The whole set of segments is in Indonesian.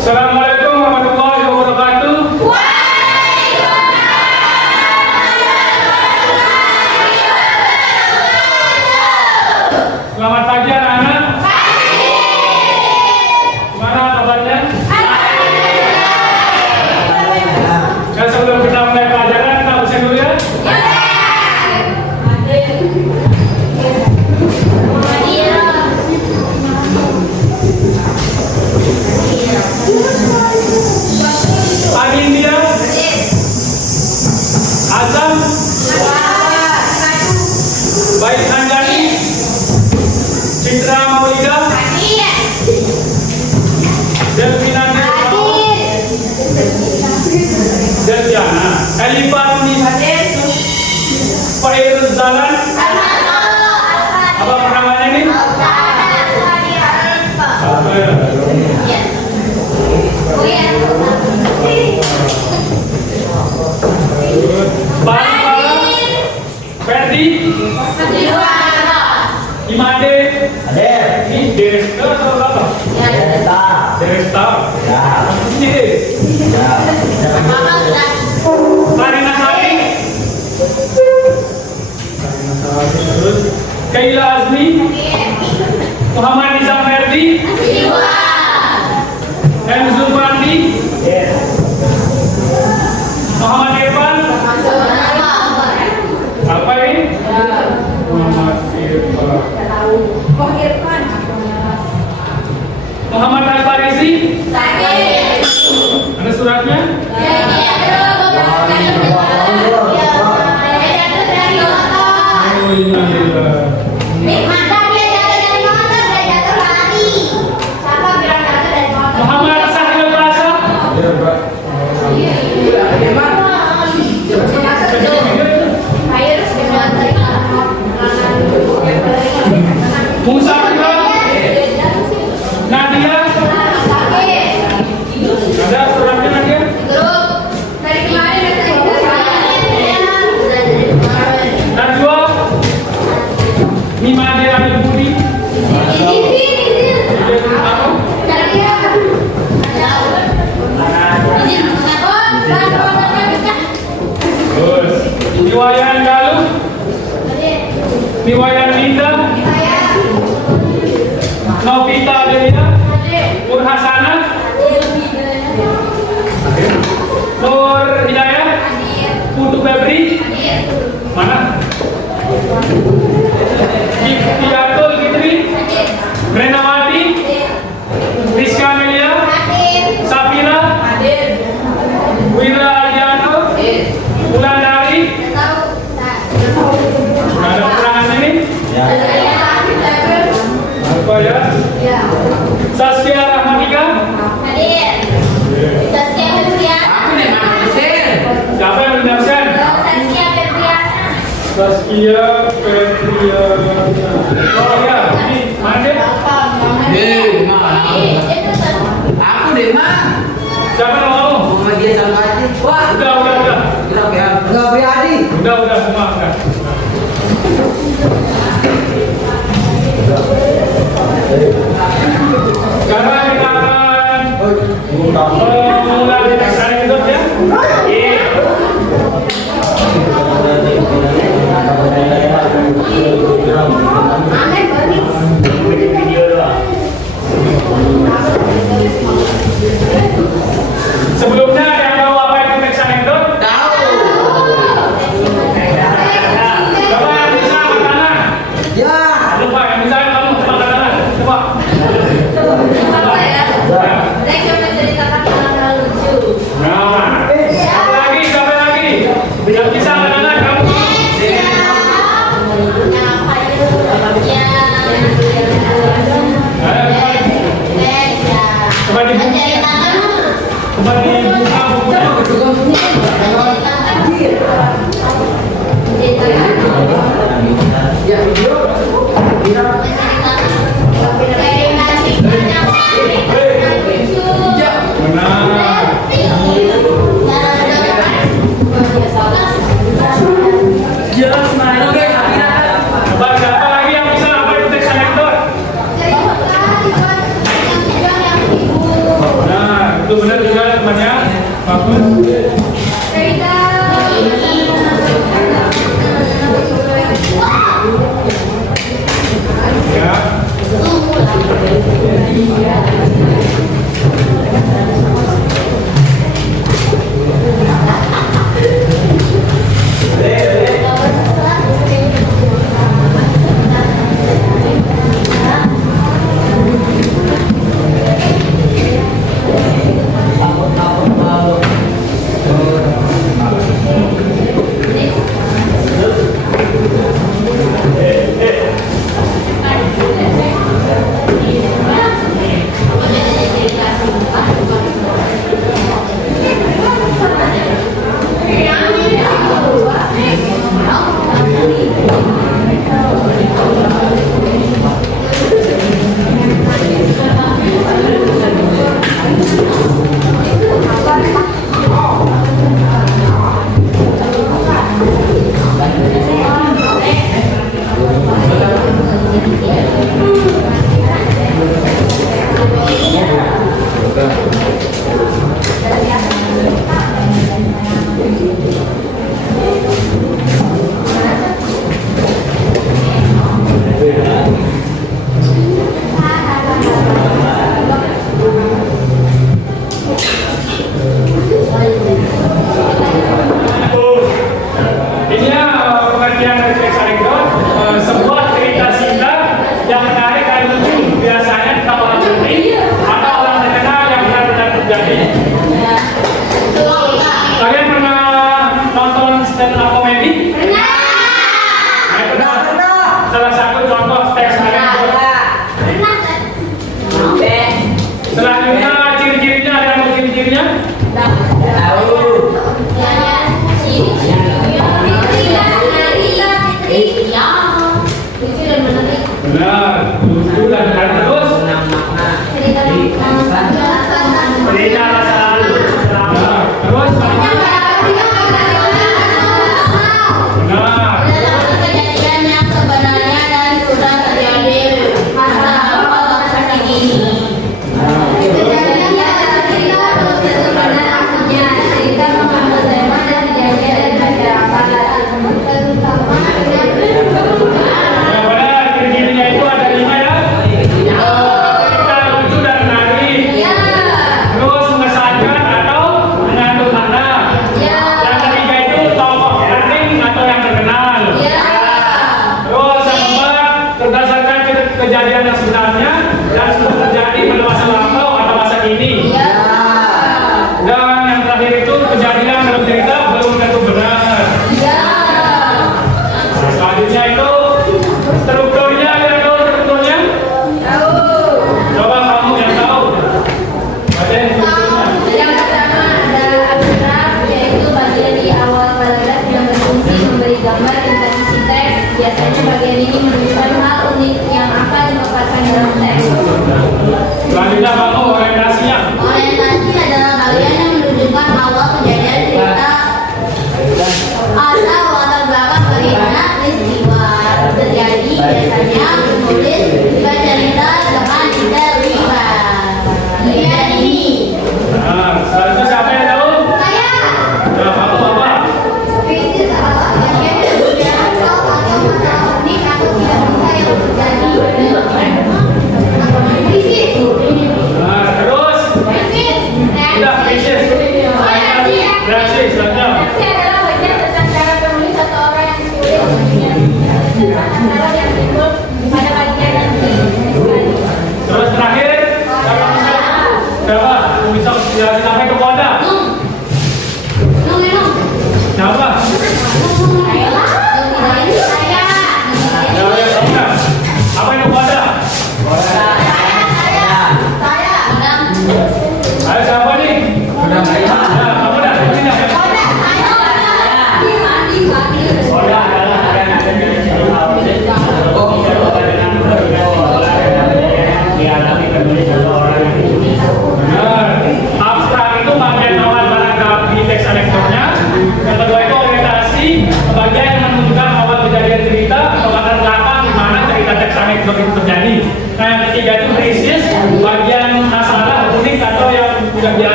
Assalamualaikum warahmatullahi wabarakatuh. Selamat pagi anak-anak. Gimana kabarnya? Dan sebelum kita mulai pelajaran, kita absen dulu ya. Pagi India, Azam, Baik Anjani, Citra Maulida, Delvina Delviana, Elifat Fairuz Zalan. Apa namanya ini? Ferdi, Imade, ini Desta atau apa? Desta. Ini Karina Sari, terus Kaila Azmi, Muhammad Nizam Ferdi, dan Zulfandi, Muhammad Irfan. Apa ini? Muhammad Irfan. Muhammad Al-Farisi. Ada suratnya? Muhammad Sahil Basa. Musa Nadia. Ada suratnya Nadia? Najwa Mimade Adil Budi. Niwayan Galuh, Niwayan Linda, Novita Delia, Nurhasana, Nur Hidayah, Putu Febri, mana? Giftiatul Fitri, Renawati, Rizka Amelia, Safira, Wira Alianto, Wulandari. Ada keterangan ini? Apa ya? Saskia Rahmatika. Siapa yang menjelaskan? Saskia Febriana. Oh ya, ini mana dia? Aku deh mah. Siapa yang mau? Muhammadiyah sama Haji. Wah, Udah. enggak berani. Udah semua udah. Sekarang kita akan mulai dengan hidup ya. Sebelumnya ada yang tahu apa itu teks anekdot? Tahu. Coba yang bisa angkat tangan. Ya. Lupa yang bisa kamu angkat tangan. Coba. Nah, siapa lagi? Yang bisa angkat tangan kamu. Coba dibuka. Coba dibuka bukunya. Coba siapa lagi yang bisa apa itu teks anekdot? Nah, Itu benar juga temannya. Bagus. Ya. Ini ya pengertian dari Exarington, sebuah cerita cinta yang menarik dan lucu, biasanya di kawalan juri atau orang terkenal yang benar-benar terjadi. Kalian pernah nonton stand up comedy? Pernah. Salah satu contoh stand up comedy. Selanjutnya ciri-cirinya, ada yang mau ciri-cirinya? Benar, lucu dan terus. Cerita masa lalu. Terus. Benar. Kejadian yang sebenarnya dan sudah terjadi masa lalu ini. Kejadian yang sebenarnya cerita mengambil tema dan kejadian dari masyarakat terutama Yang benar, ciri-cirinya itu ada 5 ya. Cerita lucu dan menarik. Terus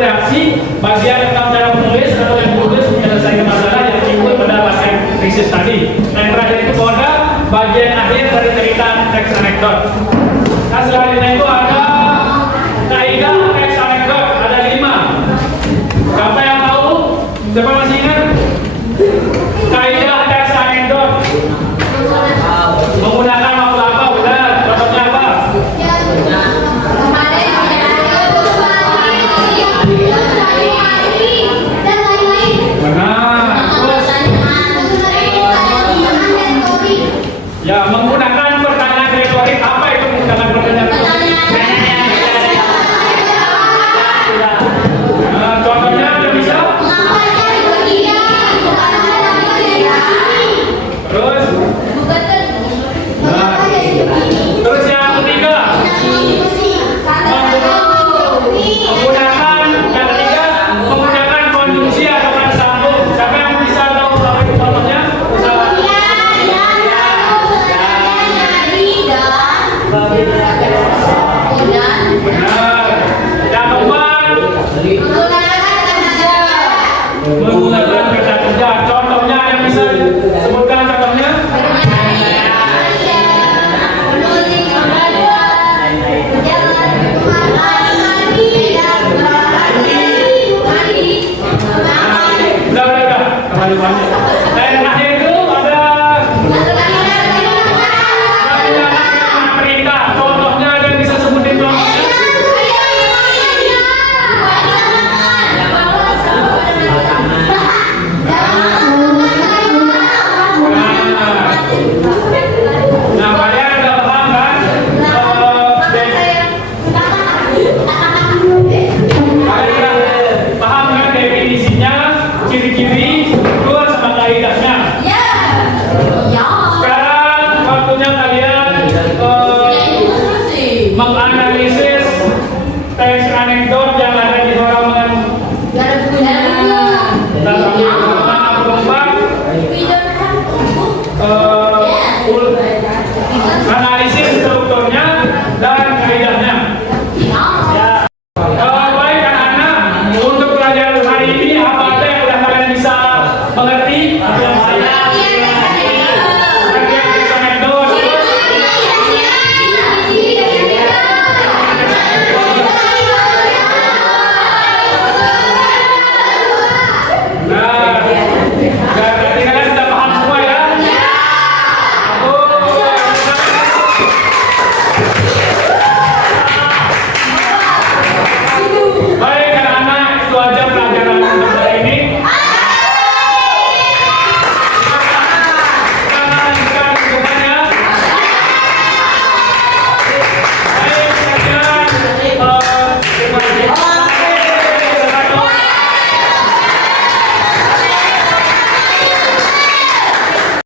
reaksi bagian rekam cara menulis atau yang menulis menyelesaikan masalah yang timbul pada pasien krisis tadi. Nah, yang terakhir itu kode bagian akhir dari cerita teks anekdot. Nah, selanjutnya itu ada kaidah teks anekdot, ada 5. Siapa yang tahu? Siapa masih ingat? Kaidah teks anekdot menggunakan waktu apa? Benar. Contohnya apa? Benar. Terus ya, menggunakan pertanyaan retorik. Apa itu menggunakan pertanyaan retorik? Nah, contohnya ada bisa? Terus? Nah, terus yang ketiga, menggunakan konjungsi atau kata sambung. Siapa yang bisa tahu apa itu contohnya? Benar. Yang keempat, menggunakan kata kerja. Contohnya yang bisa sebut